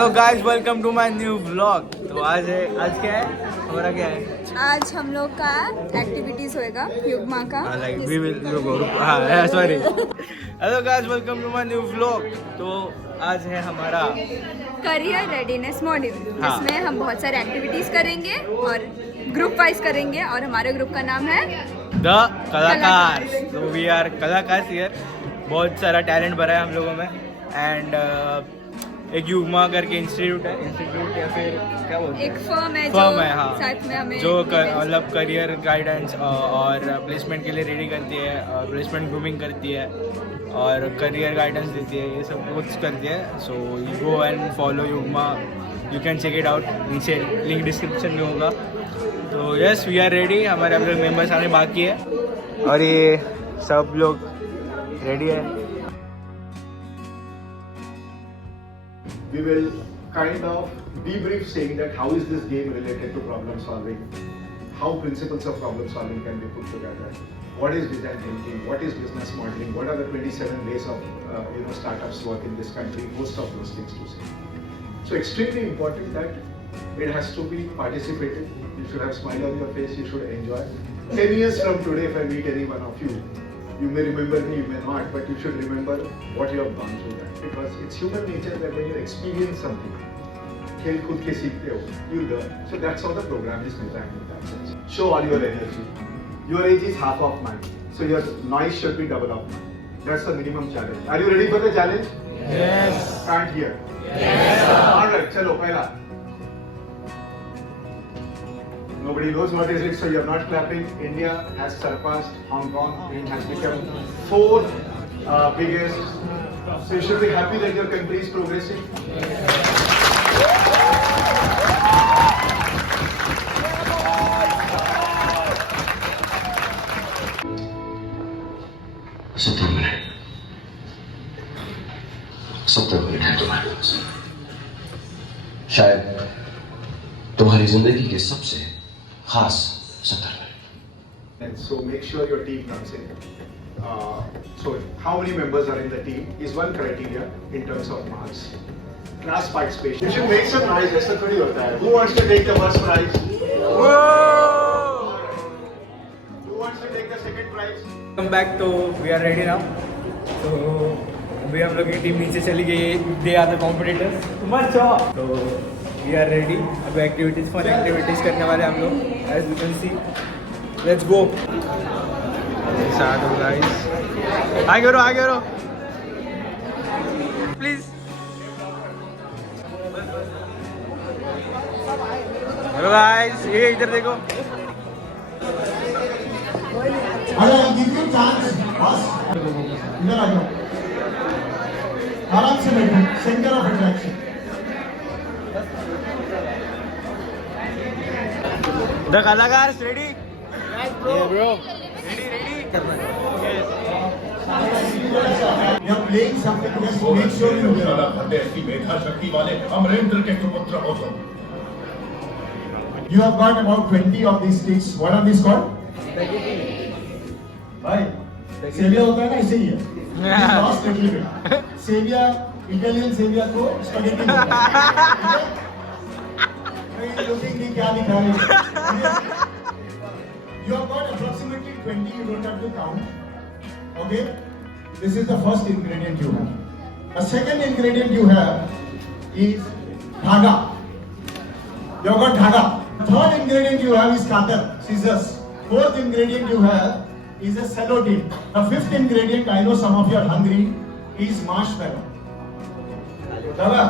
Hello guys, welcome to my new vlog. तो आज क्या है हमारा, क्या है आज हम लोग का एक्टिविटीज होएगा युग्मा का। Like we will sorry. Hello guys, welcome to my new vlog. तो आज है हमारा करियर रेडीनेस मॉड्यूल, हाँ। जिसमें हम बहुत सारे एक्टिविटीज करेंगे और ग्रुप वाइज करेंगे और हमारे ग्रुप का नाम है द कलाकार। तो वी आर कलाकार हियर। बहुत सारा टैलेंट भरा है हम लोगों में। एंड एक युग्मा करके इंस्टीट्यूट या फिर क्या बोलते हैं, एक फर्म है हाँ, साथ में हमें जो मतलब करियर गाइडेंस और प्लेसमेंट के लिए रेडी करती है, प्लेसमेंट ग्रूमिंग करती है और करियर गाइडेंस देती है, ये सब कुछ करती है। So you go and follow Yugma, you can check it out. नीचे लिंक डिस्क्रिप्शन में होगा। तो यस, वी आर रेडी। हमारे अब लोग मेम्बर्स आने बाकी है और ये सब लोग रेडी है। We will kind of debrief saying that how is this game related to problem solving, how principles of problem solving can be put together, what is design thinking, what is business modeling, what are the 27 ways of startups work in this country, most of those things to say. So extremely important that it has to be participative. You should have smile on your face, you should enjoy. 10 years from today, if I meet any one of you, you may remember me, you may not, but you should remember what you have gone through that, because it's human nature that when you experience something, खेल कूद के सीखते हो, you learn. So that's how the program is designed in that sense. Show all your energy. Your age is half of mine, so your noise should be double of mine. That's the minimum challenge. Are you ready for the challenge? Yes. Can't hear. Yes. All right, चलो पहला. Nobody knows what is it, so you're not clapping. India has surpassed Hong Kong. It has become fourth biggest. So you should be happy that your country is progressing. सत्तर मिनट है तुम्हारे पास। शायद तुम्हारी जिंदगी के सबसे खास 70 minute. And so make sure your team comes in. So how many members are in the team is one criteria in terms of marks. Class participation. You should make some noise. ऐसा थोड़ी होता है. Who wants to take the first prize? Whoa! Who wants to take the second prize? Come back. तो we are ready now. तो अभी हम लोग की टीम नीचे चली गई। They are the competitors. तो वी आर रेडी। अब एक्टिविटीज फन एक्टिविटीज करने वाले हम लोग, as you can see. Let's go. Guys आगे रो प्लीज। हेलो गाइस, ये इधर देखो। I'll give you chance, boss. इधर आ जाओ। आराम से बैठो, सेंटर ऑफ अट्रैक्शन। द कलाकार ready? Bro ready You are playing something, just make sure you do it. ऐसी मेधा शक्ति वाले अमरेंद्र के सुपुत्र हो तुम। You have got about 20 of these sticks. What are these called? भाई, सेविया होता है ना, ऐसे ही है। Lost a little bit. सेविया, इटालियन सेविया को स्पैगेटी बोलते हैं। नहीं, looking नहीं, क्या दिखा रहे हैं? You have got approximately 20. You don't have to count. Okay? This is the first ingredient you have. A second ingredient you have is dhaga. You have got dhaga. Third ingredient you have is katar, scissors. Fourth ingredient you have is a cello tip. The fifth ingredient, I know some of you are hungry, is marshmallow. दादा,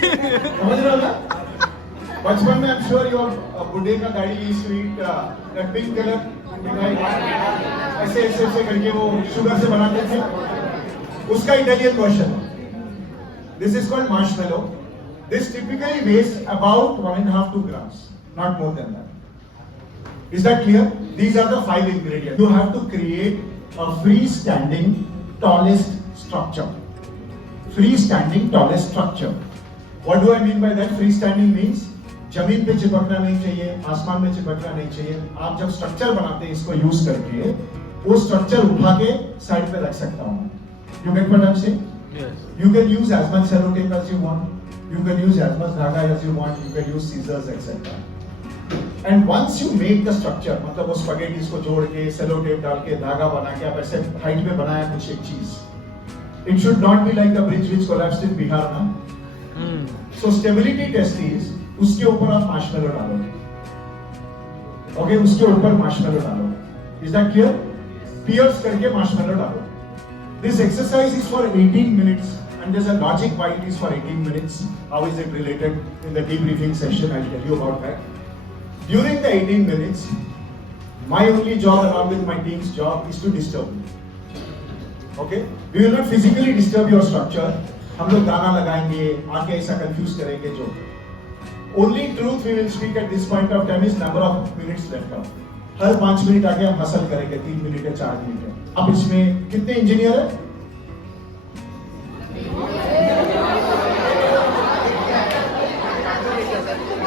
समझ रहे हो ना? बचपन में I'm sure you are बुड्ढे का गाड़ी ली स्वीट, पिंक कलर, ऐसे करके वो शुगर से बनाते थे। उसका Italian version. This is called marshmallow. This typically weighs about 1.5 to 2 grams, not more than that. Is that clear? These are the 5 ingredients. You have to create a freestanding tallest structure. Freestanding tallest structure. What do I mean by that? Freestanding means जमीन पे चिपकना नहीं चाहिए, आसमान में चिपकना नहीं चाहिए। आप जब स्ट्रक्चर बनाते हैं इसको यूज करके, वो स्ट्रक्चर उठा के साइड पे रख सकता हूँ। You get what I'm saying? Yes. You can use as much cellotape as you want. You can use as much dhaga as you want. You can use scissors, etc. And once you make the structure, मतलब वो spaghettis को जोड़ के cello tape डाल के धागा बना के आप ऐसे हाइट में बनाया कुछ एक चीज. It should not be like the bridge which collapsed in Bihar, ना. So stability test is उसके ऊपर आप marshmallow डालो. Okay, उसके ऊपर marshmallow डालो. Is that clear? Pierce करके marshmallow डालो. This exercise is for 18 minutes. And there's a logic why it is for 18 minutes. How is it related? In the debriefing session, I'll tell you about that. During the 18 minutes, my only job along with my team's job is to disturb you. Okay? We will not physically disturb your structure. हम लोग गाना लगाएंगे, आके ऐसा confuse करेंगे जो. Only truth we will speak at this point of time is number of minutes left out. हर 5 मिनट आके हम हसल करेंगे, 3 मिनट है, 4 मिनट है. अब इसमें कितने इंजीनियर हैं?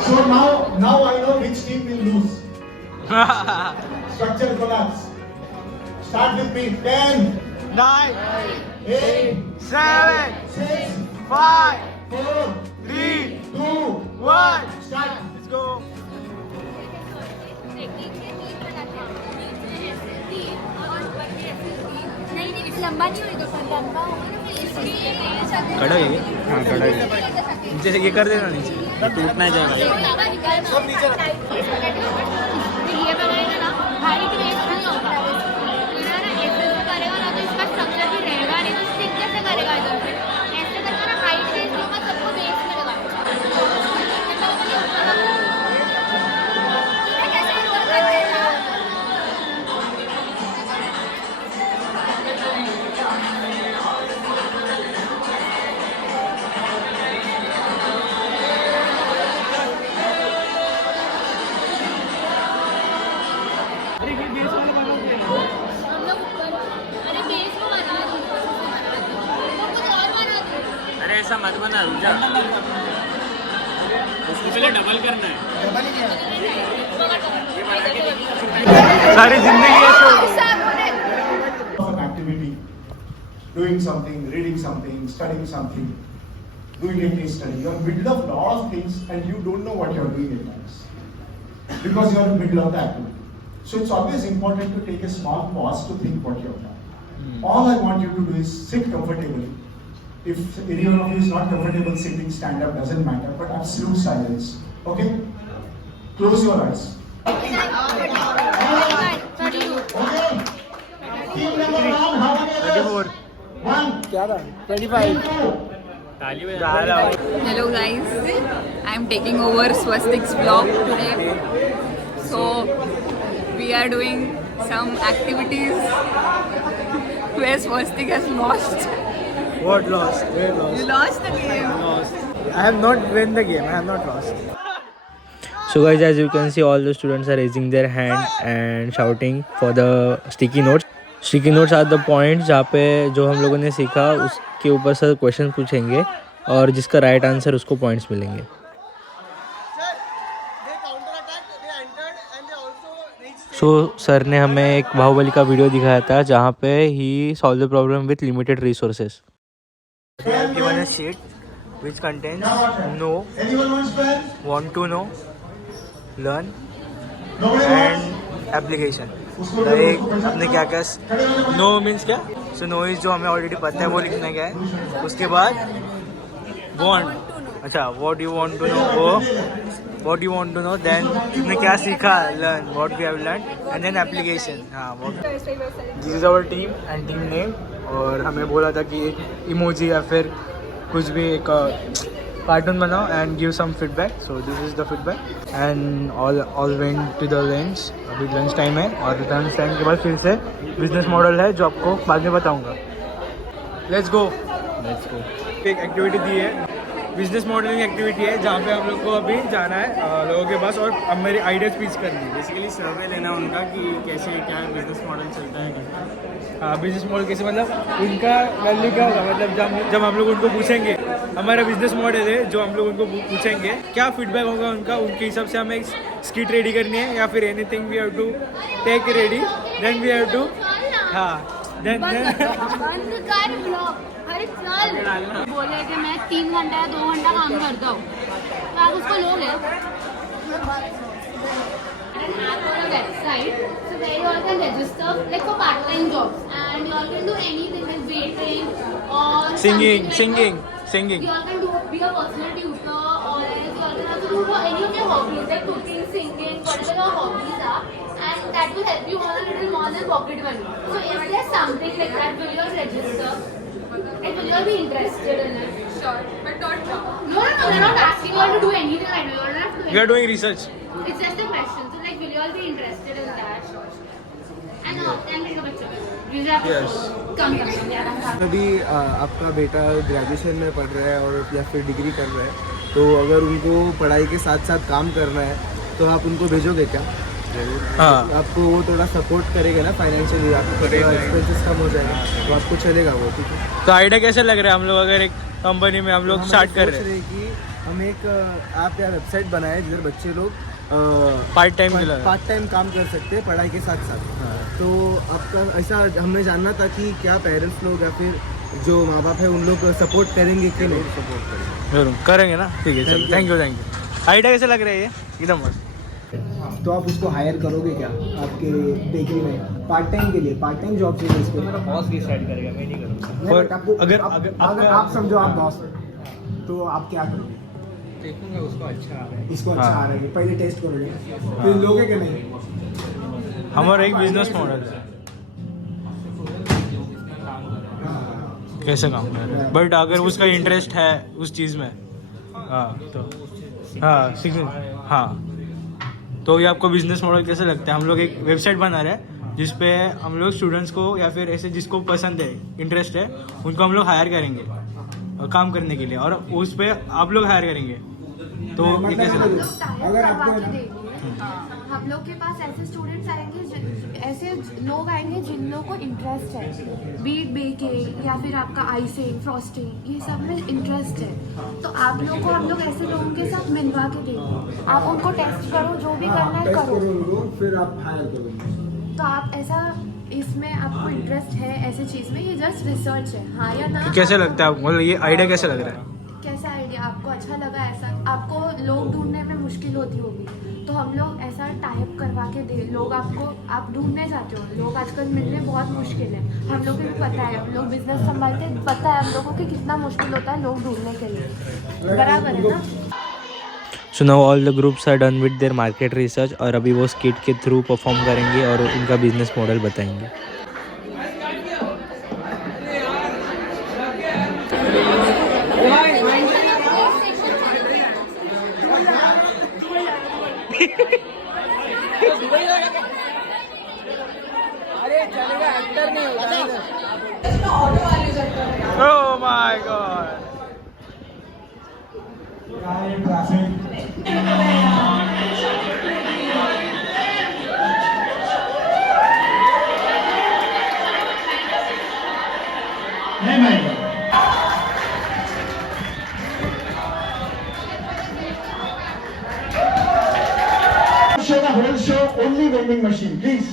So now I know which team will lose. Structure collapse. Start with me. 10, 9, 8, 7, 6, 5, 4, 3, 2, 1. start. Let's go. लंबा नहीं होगा, लंबा होगा ना फिर इसलिए खड़ा है हाँ खड़ा है नीचे से ये कर देना नीचे टूटना जाएगा सब नीचे ये बनाएगा ना हाइट वेस्ट नहीं होगा ना ऐसे करेगा ना तो इसका स्ट्रक्चर भी रहेगा नहीं तो स्टिक कैसे करेगा इधर पे ऐसे करके ना हाइट वेस्ट होगा सबको बेस में लगा कैसे रोल करते हैं ऐसा मत बना रुजा उसको पहले डबल करना है सारी जिंदगी Of an activity, doing something, reading something, studying something, doing a case study. You are middle of lot of things and you don't know what you are doing at times because you are in the middle of the activity. So it's always important to take a small pause to think what you have done. All I want you to do is sit comfortably. If anyone of you is not comfortable sitting, stand up, doesn't matter, but absolute silence. Okay? Close your eyes. Okay? Team number 1, how many others? 1, 25 Hello guys, I am taking over Swastik's vlog today. So we are doing some activities where Swastik has lost. What lost? Where lost? You lost the game. Lost. I have not won the game. I have not lost. So guys, as you can see, all the students are raising their hand and shouting for the sticky notes. Sticky notes are the points जहाँ पे जो हम लोगों ने सीखा उसके ऊपर sir question पूछेंगे और जिसका राइट आंसर उसको पॉइंट्स मिलेंगे. सो सर ने हमें एक बाहुबली का वीडियो दिखाया था जहाँ पे ही solve the problem with limited resources. They have given a sheet which contains know, anyone wants pen? want to know, learn Nobody wants? and application. Like हमने क्या क्या know means क्या? So know is जो हमें already पता है वो लिखना क्या है. उसके बाद want अच्छा what you want to know वो what you want to know then हमने क्या सीखा learn what we have learned and then application. हाँ what this is our team and team name. और हमें बोला था कि एक इमोजी या फिर कुछ भी एक कार्टून बनाओ and give some feedback. So this is the feedback and all went to the lunch. अभी लंच टाइम है और लंच टाइम के बाद फिर से बिजनेस मॉडल है जो आपको बाद में बताऊंगा. Let's go. एक एक्टिविटी दी है, बिजनेस मॉडलिंग एक्टिविटी है जहाँ पे हम लोग को अभी जाना है लोगों के पास और अब मेरी आइडिया स्पीच करनी है. बेसिकली सर्वे लेना उनका कि कैसे क्या बिजनेस मॉडल चलता है. हाँ बिजनेस मॉडल कैसे मतलब उनका वैल्यू क्या होगा. मतलब जब हम लोग उनको पूछेंगे हमारा बिजनेस मॉडल है जो हम लोग उनको पूछेंगे क्या फीडबैक होगा उनका, उनके हिसाब से हमें एक स्किट रेडी करनी है या फिर anything we have to take ready then we have to हाँ बंद कर ब्लॉग। अरे चल बोले कि मैं 3 घंटा या 2 घंटा काम करता हूँ तो आप उसको लोगे। And app or a website, so where you all can register like for part-time jobs, and you all can do anything like waiting or Singing, something like singing. You all can do be a personal tutor, or else you all can also do for any of your hobbies like cooking, singing, whatever your hobbies are, and that will help you earn a little more than pocket money. So if there's something like that, will you all register? Like, will you all be interested in it? Sure, but not now. No, they're not asking you all to do anything right now. You all don't have to do We are anything. doing research. It's just a question. So like, will you all be interested in that? And take a picture. Will you have Yes. Come. अभी आपका बेटा ग्रेजुएशन में पढ़ रहा है और या फिर डिग्री कर रहा है, तो अगर उनको पढ़ाई के साथ साथ काम करना है तो आप उनको भेजोगे क्या? हाँ। आपको वो थोड़ा सपोर्ट करेगा ना फाइनेंशियली, आपको थोड़ा एक्सपेंसेस कम हो जाएगा तो आपको चलेगा वो, ठीक है? तो आइडिया कैसे लग रहा है? हम लोग अगर एक कंपनी में हम लोग स्टार्ट कर रहे हैं, कि हम एक ऐप या वेबसाइट बनाए जिधर बच्चे लोग पार्ट टाइम के लिए। पार्ट टाइम काम कर सकते हैं पढ़ाई के साथ साथ। तो आपका ऐसा हमें जानना था कि क्या पेरेंट्स लोग या फिर जो माँ बाप है उन लोग सपोर्ट करेंगे कि नहीं सपोर्ट करेंगे? जरूर करेंगे ना, ठीक है। चलो, थैंक यू। आइडिया कैसे लग रहा है ये? एकदम मस्त। तो आप उसको हायर करोगे क्या आपके बेकरी में पार्ट टाइम के लिए? पार्ट टाइम जॉब चाहिए इसको? बॉस डिसाइड करेगा, मैं नहीं करूँगा। अगर आप समझो आप बॉस तो आप क्या करोगे? देखूंगा उसको अच्छा आ रहा है। इसको अच्छा आ रहा है, पहले टेस्ट करोगे, फिर लोगे कि नहीं? हमारा एक बिजनेस मॉडल है, कैसे काम कर रहा है, बट अगर उसका इंटरेस्ट है उस चीज़ में, हाँ तो हाँ तो ये आपको बिजनेस मॉडल कैसे लगता है? हम लोग एक वेबसाइट बना रहे हैं जिसपे हम लोग स्टूडेंट्स को या फिर ऐसे जिसको पसंद है, इंटरेस्ट है, उनको हम लोग हायर करेंगे काम करने के लिए, और उस पे आप लोग हायर करेंगे। तो ये कैसे लगता है? अगर आपको हम लोग के पास ऐसे स्टूडेंट्स आएंगे, ऐसे लोग आएंगे जिन लोगों को इंटरेस्ट है, बीट बेकिंग या फिर आपका आइसिंग, फ्रॉस्टिंग, ये सब में इंटरेस्ट है। तो आप लोग को हम लोग ऐसे लोगों के साथ मिलवा के देंगे, आप उनको टेस्ट करो, जो भी करना है टेस्ट करो। करो उनको, फिर आप हायर करोगे। तो आप ऐसा इसमें आपको इंटरेस्ट है ऐसे चीज़ में, ये जस्ट रिसर्च है, हाँ या ना? तो कैसे लगता है आपको? मतलब ये आइडिया कैसे लग रहा है? कैसा आइडिया आपको अच्छा लगा? ऐसा आपको लोग ढूंढने में मुश्किल होती होगी, तो हम लोग ऐसा टाइप करवा के दे, लोग आपको आप ढूंढने जाते हो, लोग आजकल मिलने बहुत मुश्किल है, हम लोग को भी पता है, हम लोग बिजनेस संभालते हैं, पता है हम लोगों को कितना मुश्किल होता है लोग ढूंढने के लिए, बराबर है ना? So now all the groups are done with their market research, और अभी वो स्किट के थ्रू परफॉर्म करेंगे और उनका बिजनेस मॉडल बताएंगे। Oh my god. नहीं मारेगा। Show the whole show, only vending machine, please.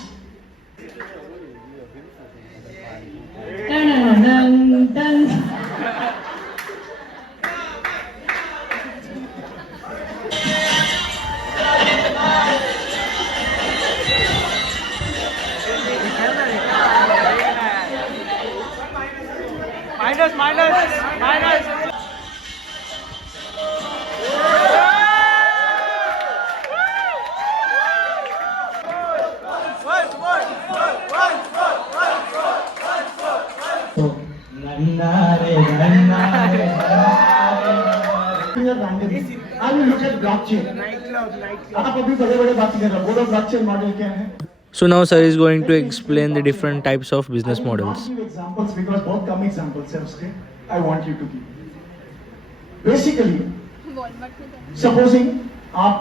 Minus. I will look at blockchain. आप अभी बड़े-बड़े बात कर रहे हो, बोलो blockchain मॉडल क्या है? So now sir is going to explain the different types of business models. I will not give examples because बहुत कम examples हैं उसके. I want you to give. Basically, supposing आप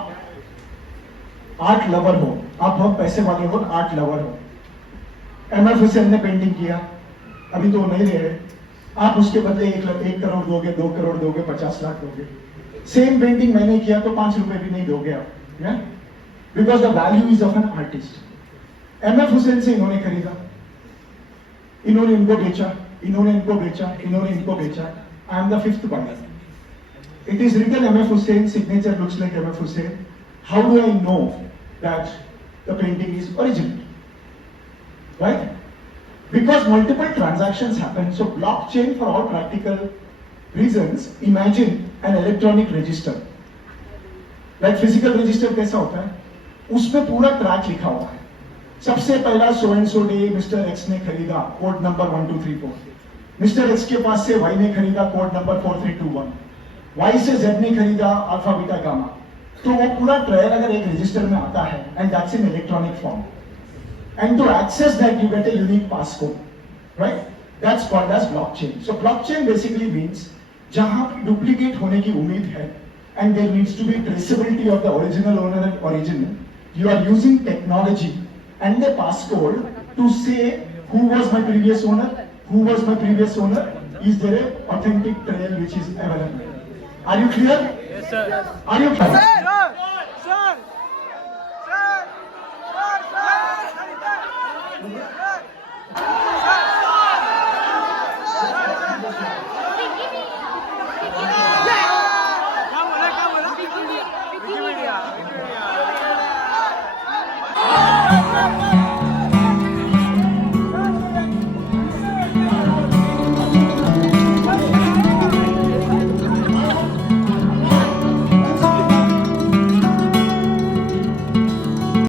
आर्ट लवर हो, आप बहुत पैसे वाले हो, आर्ट लवर हो. एमएफ हुसैन ने पेंटिंग किया, अभी तो वो नहीं रहे. आप उसके बदले 1 करोड़ दोगे, 2 करोड़ दोगे, 50 लाख दोगे. सेम पेंटिंग मैंने किया तो 5 रुपए भी नहीं दोगे आप, because the value is of an artist. MF Hussain से इन्होंने खरीदा, इन्होंने इनको बेचा, इन्होंने इनको बेचा, इन्होंने इनको बेचा. I am the fifth buyer. It is written MF Hussain, signature looks like MF Hussain. How do I know that the painting is original? Right? Because multiple transactions happen. So blockchain, for all practical reasons, imagine an electronic register. Like physical register कैसा होता है? उसमें पूरा ट्रैक लिखा हुआ है. सबसे पहला so and so day mister x ने खरीदा, कोड नंबर 1234. मिस्टर एक्स के पास से वाई ने खरीदा, कोड नंबर 4321. वाई से जेड ने खरीदा, अल्फा बीटा गामा. तो वो पूरा ट्रेल अगर एक रजिस्टर में आता है, and that's in electronic form. And to access that, you get a unique passcode, right? That's called as blockchain. So blockchain basically means जहाँ duplicate होने की उम्मीद है, and there needs to be traceability of the original owner and original. You are using technology and the passcode to say who was my previous owner, who was my previous owner. Is there an authentic trail which is available? Are you clear? Yes, sir. Are you clear? Sir!